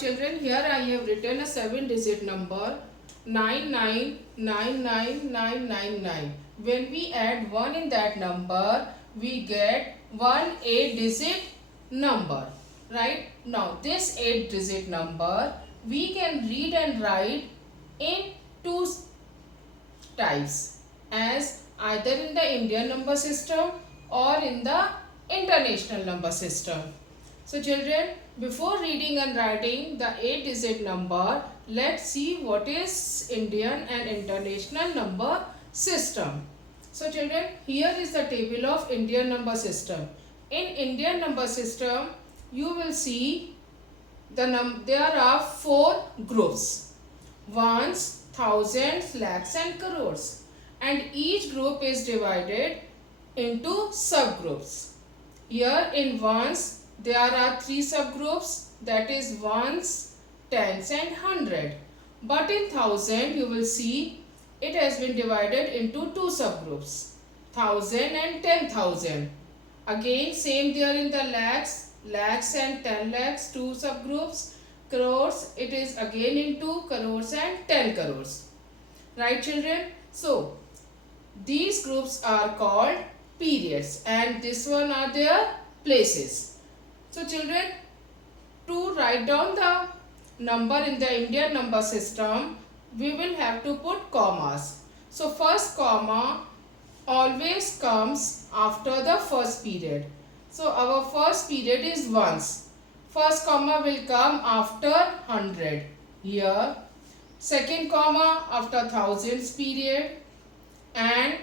children, here I have written a 7-digit number 9999999. When we add 1 in that number, we get one 8-digit number. Right? Now this 8-digit number we can read and write in two types, as either in the Indian number system or in the international number system. So children, before reading and writing the 8-digit number, let's see what is Indian and international number system. So children, here is the table of Indian number system. In Indian number system, you will see there are 4 groups: ones, thousands, lakhs and crores, and each group is divided into subgroups. Here in ones there are 3 subgroups, that is ones, tens and hundred. But in thousand you will see it has been divided into 2 subgroups, 1000 and 10,000. Again same there in the lakhs and 10 lakhs, 2 subgroups. Crores, it is again into crores and 10 crores. Right children? So these groups are called periods and this one are their places. So children, to write down the number in the Indian number system, we will have to put commas. So first comma always comes after the first period. So our first period is ones. First comma will come after 100 here. Second comma after thousands period. And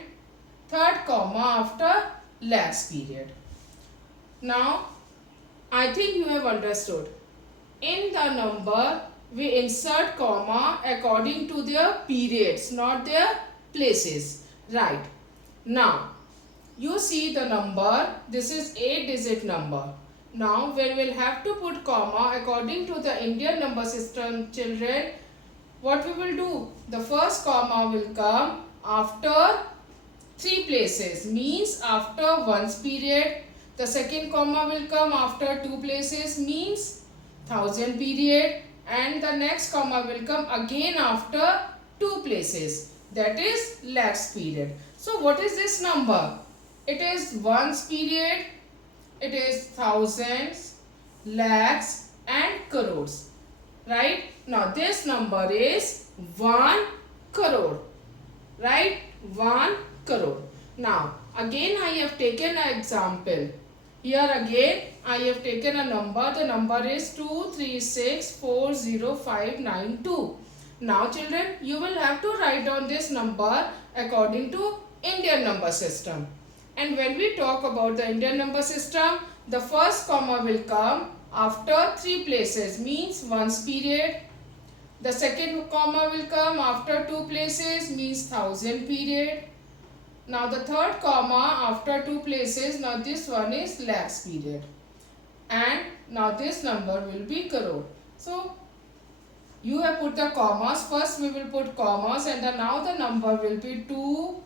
third comma after lakhs period. Now I think you have understood. In the number we insert comma according to their periods, not their places. Right. Now you see the number, this is 8-digit number. Now we will have to put comma according to the Indian number system, children. What we will do? The first comma will come after 3 places, means after ones period. The second comma will come after 2 places, means thousand period. And the next comma will come again after 2 places, that is lakhs period. So what is this number? It is ones period, it is thousands, lakhs and crores. Right? Now this number is 1 crore. Right? 1 crore. Now again I have taken an example. Here again I have taken a number. The number is 23640,592. Now children, you will have to write down this number according to Indian number system. And when we talk about the Indian number system, the first comma will come after 3 places, means ones period. The second comma will come after 2 places, means thousand period. Now the third comma after 2 places, now this one is lakhs period. And now this number will be crore. So you have put the commas. First we will put commas and now the number will be 2,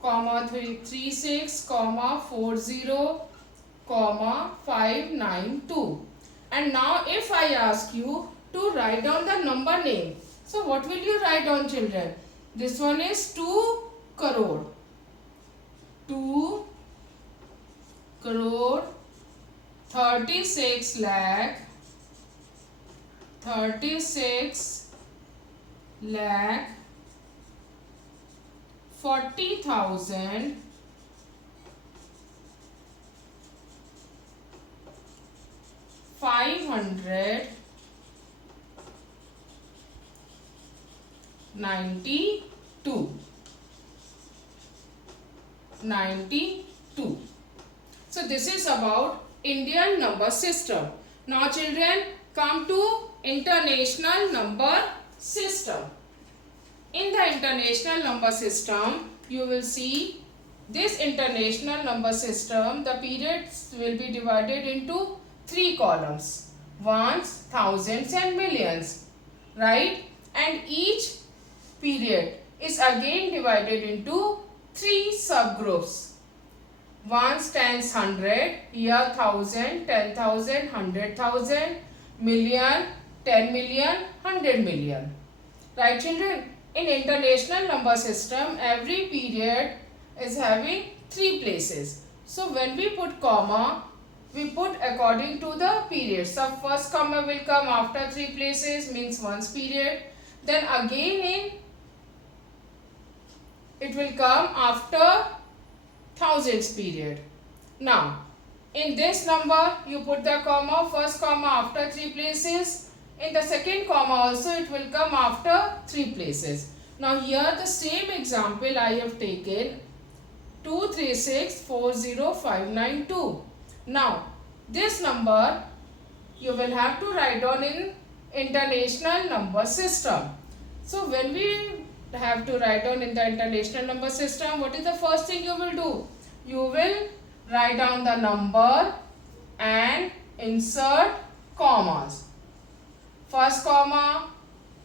36, 40, 592. And now if I ask you to write down the number name, so what will you write down children? This one is 2 crore. 2 crore 36 lakh 40,000 592. So this is about Indian number system. Now children, come to international number system. In the international number system, you will see this international number system, the periods will be divided into 3 columns: ones, thousands and millions. Right? And each period is again divided into 3 subgroups: ones, tens, hundred, here 1000, 10,000, 100,000, million, 10 million, 100 million. Right children? In international number system, every period is having 3 places. So when we put comma, we put according to the period. So first comma will come after 3 places, means once period. Then again it will come after thousands period. Now in this number you put the comma, first comma after 3 places. In the second comma also it will come after 3 places. Now here the same example I have taken 236,40592. Now this number you will have to write down in international number system. So when we have to write down in the international number system, what is the first thing you will do? You will write down the number and insert commas. First comma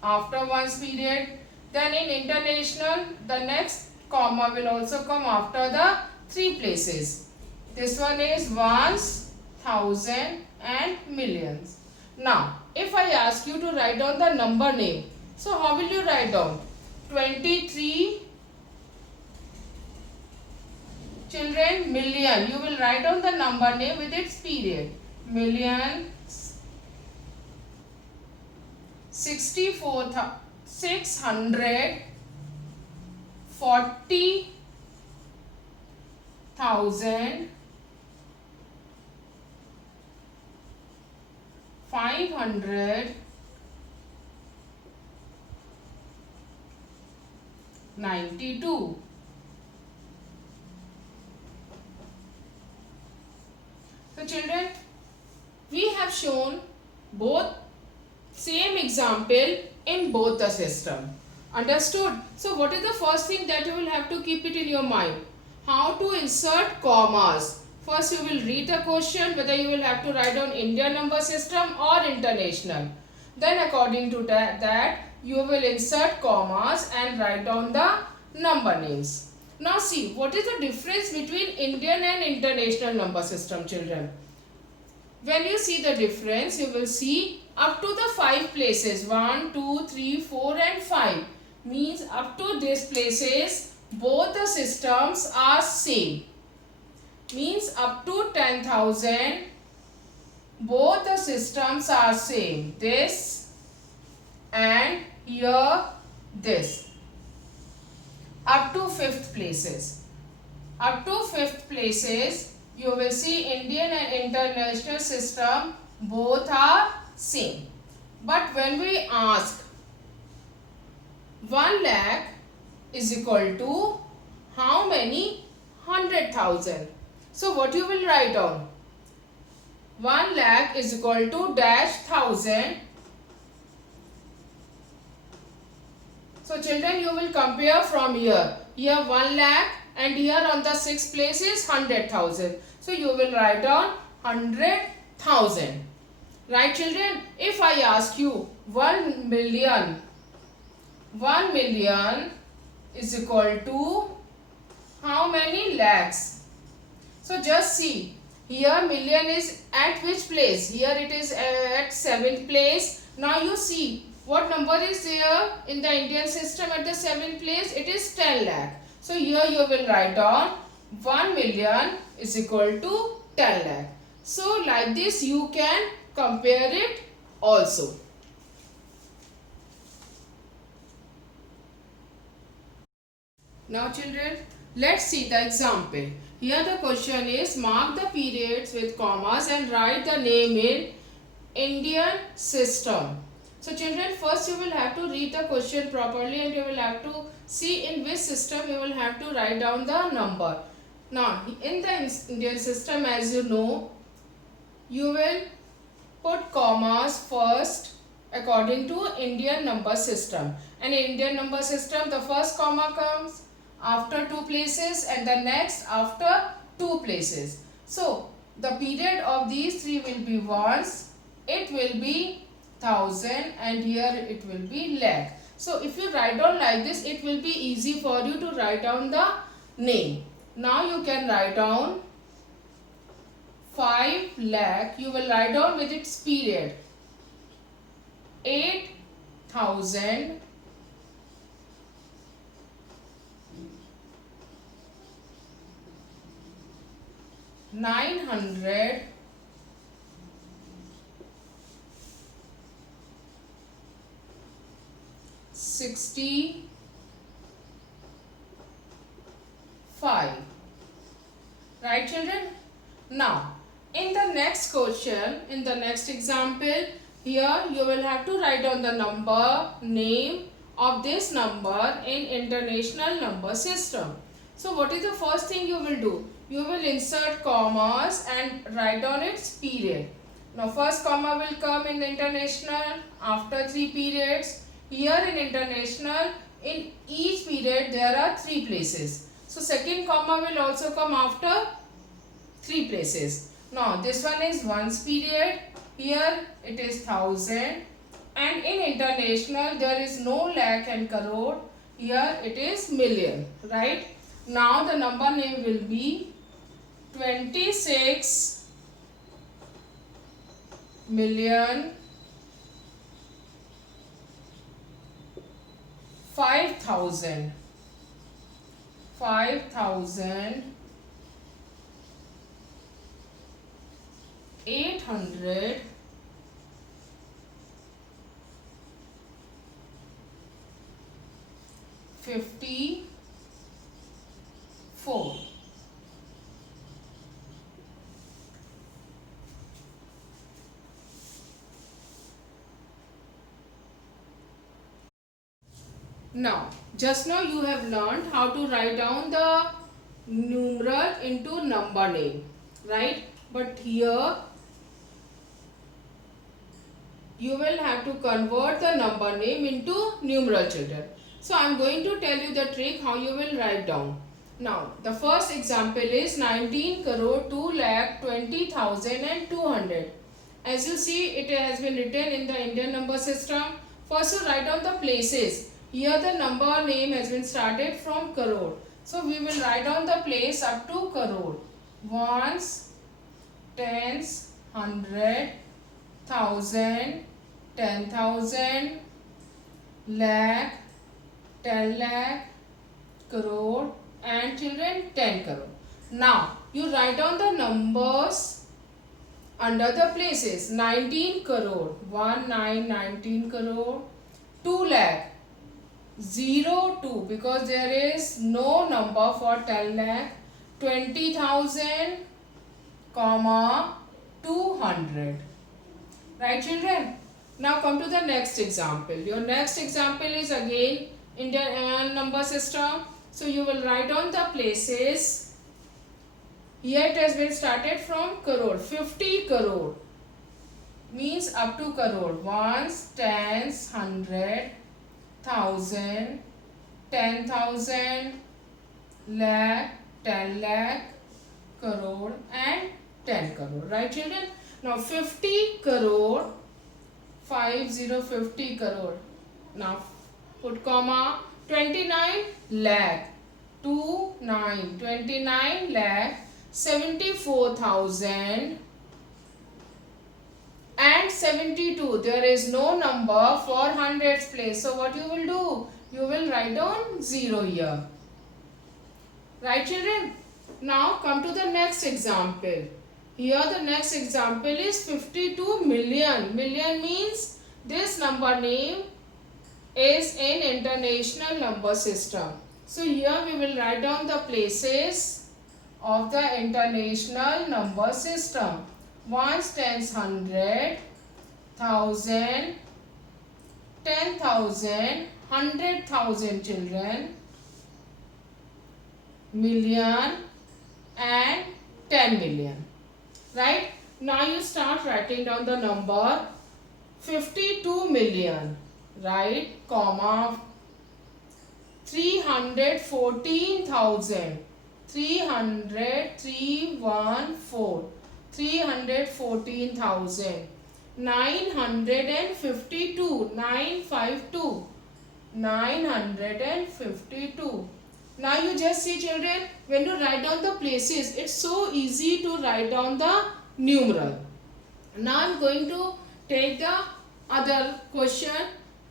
after ones period. Then in international, the next comma will also come after the 3 places. This one is ones, thousand and millions. Now, if I ask you to write down the number name, so how will you write down? 23 children million. You will write down the number name with its period. Million, 640,000 592. So children, we have shown both same example in both the system. Understood? So what is the first thing that you will have to keep it in your mind? How to insert commas. First you will read the question whether you will have to write down Indian number system or international. Then according to that you will insert commas and write down the number names. Now see, what is the difference between Indian and international number system, children? When you see the difference, you will see up to the 5 places, 1, 2, 3, 4 and 5. Means up to these places, both the systems are same. Means up to 10,000, both the systems are same. This and here this. Up to 5th places. Up to 5th places, you will see Indian and international system both are same. But when we ask 1 lakh is equal to how many? 100,000. So what you will write on? 1 lakh is equal to dash thousand. So children, you will compare from here. Here 1 lakh and here on the 6th place is 100,000. So you will write down 100,000. Right children? If I ask you 1 million is equal to how many lakhs? So just see, here million is at which place? Here it is at 7th place. Now you see, what number is there in the Indian system at the 7th place? It is 10 lakh. So here you will write down 1 million is equal to 10 lakh. So like this you can compare it also. Now children, let's see the example. Here the question is, mark the periods with commas and write the name in Indian system. So children, first you will have to read the question properly and you will have to see in which system you will have to write down the number. Now in the Indian system, as you know, you will put commas first according to Indian number system. And in Indian number system, the first comma comes after 2 places and the next after 2 places. So the period of these 3 will be ones, it will be thousand and here it will be lakh. So if you write down like this, it will be easy for you to write down the name. Now you can write down 5 lakh. You will write down with its period. thousand, 900, 65. Right, children? Now, in the next question, in the next example, here you will have to write down the number, name of this number in international number system. So, what is the first thing you will do? You will insert commas and write down its period. Now, first comma will come in international after 3 periods. Here in international, in each period there are 3 places. So, second comma will also come after 3 places. Now, this one is ones period. Here it is thousand. And in international, there is no lakh and crore. Here it is million. Right? Now, the number name will be 26 million 5,000 800 54. Now, just now you have learned how to write down the numeral into number name, right? But here you will have to convert the number name into numeral, children. So, I am going to tell you the trick how you will write down. Now, the first example is 19 crore 2 lakh 20,000 and 200. As you see, it has been written in the Indian number system. First, you write down the places. Here the number name has been started from crore. So, we will write down the place up to crore. Ones, tens, hundred, thousand, 10,000, lakh, 10 lakh, crore, and children 10 crore. Now, you write down the numbers under the places. 19 crore, 19 crore, 2 lakh, 02 because there is no number for 10 lakh, 20,000, comma 200. Right, children? Now come to the next example. Your next example is again Indian number system. So you will write down the places. Here it has been started from crore. 50 crore means up to crore. Ones, tens, hundred, thousand, 10,000, lakh, 10 lakh, crore, and 10 crore. Right, children? Now 50 crore, 50 crore. Now put comma. 29 lakh, 29 lakh 74,000 and 72. There is no number for hundreds place. So what you will do? You will write down 0 here. Right, children? Now come to the next example. Here the next example is 52 million. Million means this number name is in international number system. So here we will write down the places of the international number system. Ones, tens, hundred, thousand, 10,000, 100,000 children, million, and 10 million. Right? Now you start writing down the number 52 million. Right, comma 314,000, 314,952, 952. Now you just see, children, when you write down the places, it's so easy to write down the numeral. Now I am going to take the other question.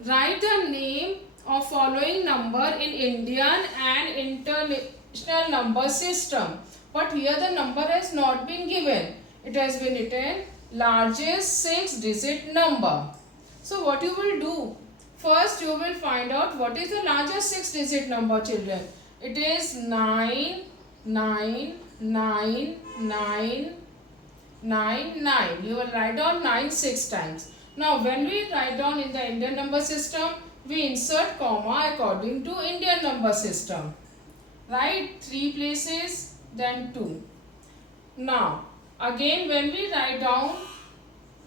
Write the name of following number in Indian and international number system. But here the number has not been given. It has been written largest 6-digit number. So what you will do? First you will find out what is the largest 6-digit number, children. It is 99999. You will write down 9 6 times. Now when we write down in the Indian number system, we insert comma according to Indian number system. Right? 3 places, then 2. Now again when we write down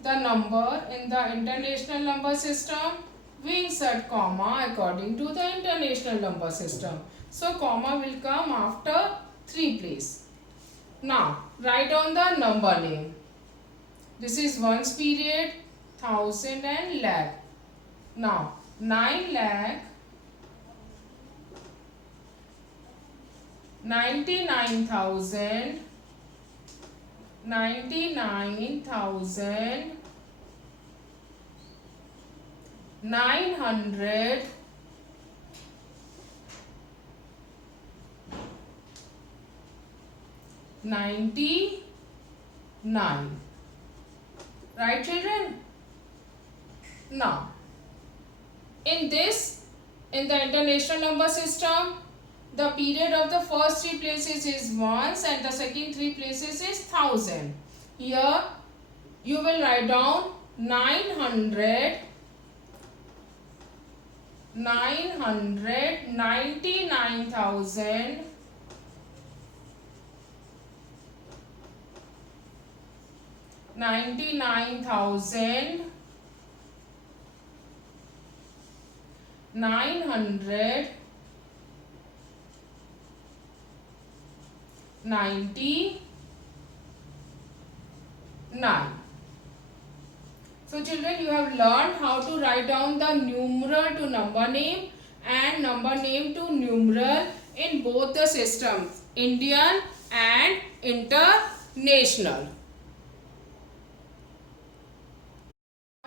the number in the international number system, we insert comma according to the international number system. So comma will come after 3 place. Now write down the number name. This is ones period, thousand and lakh. Now 9 lakh 99,000 900 99. Right, children? Now in the international number system, the period of the first 3 places is ones and the second 3 places is thousand. Here you will write down 999,000 999. So children, you have learned how to write down the numeral to number name and number name to numeral in both the systems, Indian and international.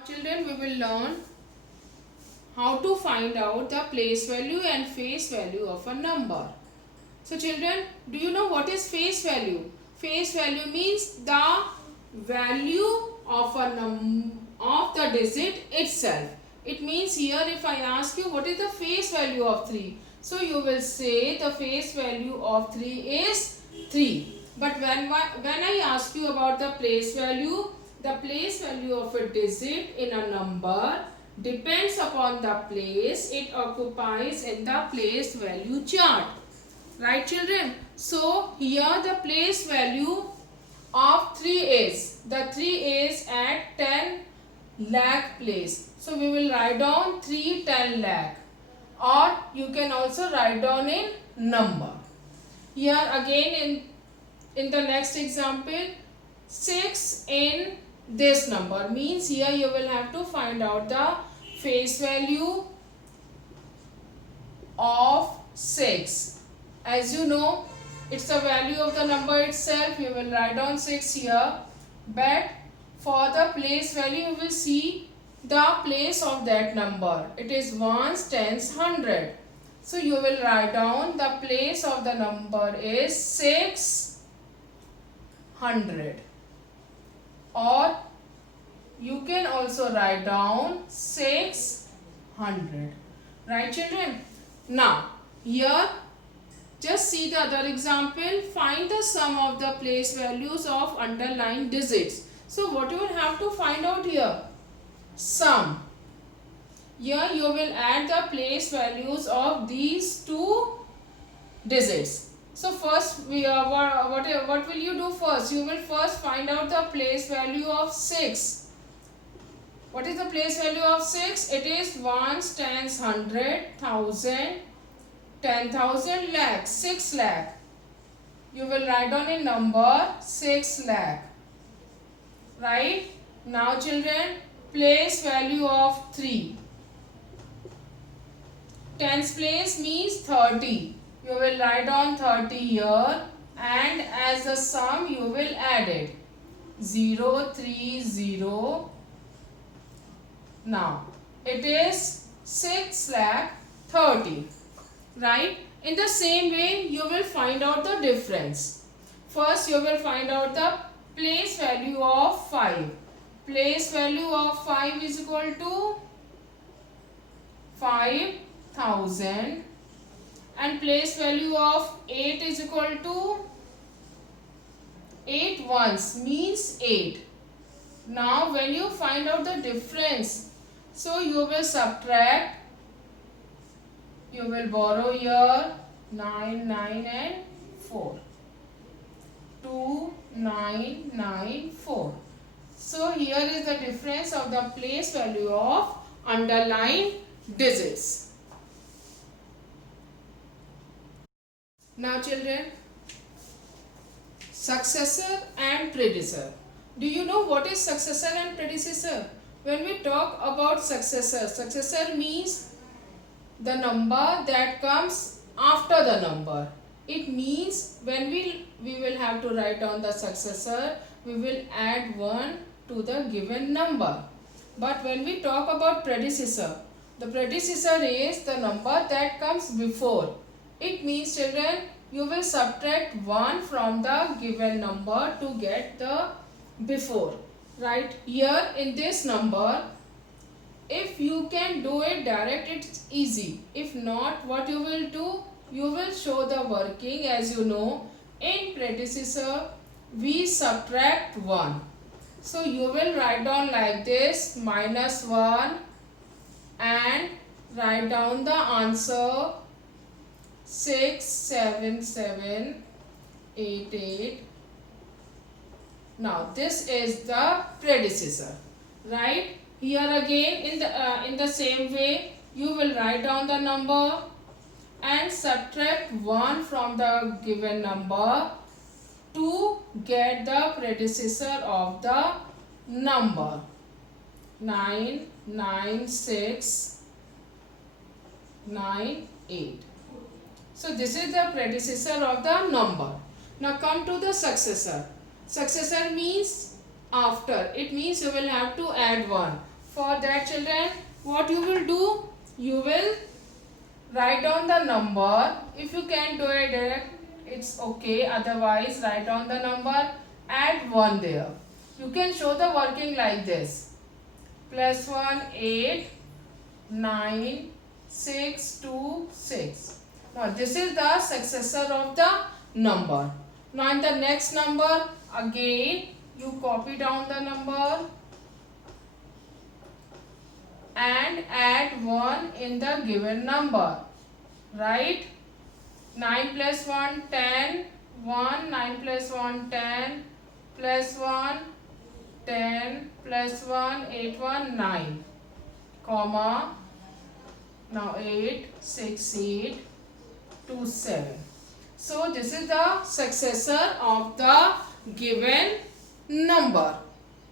Children, we will learn how to find out the place value and face value of a number. So children, do you know what is face value? Face value means the value of the digit itself. It means here if I ask you what is the face value of 3, so you will say the face value of 3 is 3. But when I ask you about the place value of a digit in a number depends upon the place it occupies in the place value chart. Right, children? So here the place value of 3 is, the 3 is at 10 lakh place. So we will write down 3 10 lakh, or you can also write down in number. Here again in the next example, 6 in this number means here you will have to find out the face value of 6. As you know, it's the value of the number itself. You will write down 6 here, but for the place value you will see the place of that number. It is ones, tens, hundred. So you will write down the place of the number is 600, or you can also write down 600. Right, children? Now here just see the other example. Find the sum of the place values of underlying digits. So what you will have to find out here? Sum. Here you will add the place values of these two digits. So first what will you do first? You will first find out the place value of 6. What is the place value of 6? It is ones, tens, hundred, thousand, 10,000, lakh, 6 lakh. You will write down a number 6 lakh. Right? Now children, place value of 3. Tens place means 30. You will write down 30 here, and as a sum you will add it. 0, 3, 0. Now it is 6,30,000. Right? In the same way, you will find out the difference. First, you will find out the place value of 5. Place value of 5 is equal to 5,000 and place value of 8 is equal to 8 ones means 8. Now when you find out the difference, so you will subtract, you will borrow here 9, 9 and 4. 2, 9, 9, 4. So here is the difference of the place value of underlined digits. Now children, successor and predecessor. Do you know what is successor and predecessor? When we talk about successor, successor means the number that comes after the number. It means when we will have to write down the successor, we will add 1 to the given number. But when we talk about predecessor, the predecessor is the number that comes before. It means children, you will subtract 1 from the given number to get the before. Right? Here in this number, if you can do it direct, it's easy. If not, what you will do? You will show the working. As you know, in predecessor, we subtract 1. So you will write down like this, minus 1 and write down the answer 67788. Now this is the predecessor, right? Here again in the same way, you will write down the number and subtract 1 from the given number to get the predecessor of the number. 99698. So this is the predecessor of the number. Now come to the successor. Successor means after. It means you will have to add 1. For that children, what you will do? You will write down the number. If you can do it direct, it's okay. Otherwise, write down the number, add 1 there. You can show the working like this. Plus 1, 8, 9, 6, 2, 6. Now this is the successor of the number. Now in the next number, again you copy down the number and add 1 in the given number. Right? 9 plus 1, 10. 1, 9 plus 1, 10. Plus 1, 10. Plus 1, 8, 1, 9. Comma. Now 8, 6, 8, 2, 7. So this is the successor of the given number.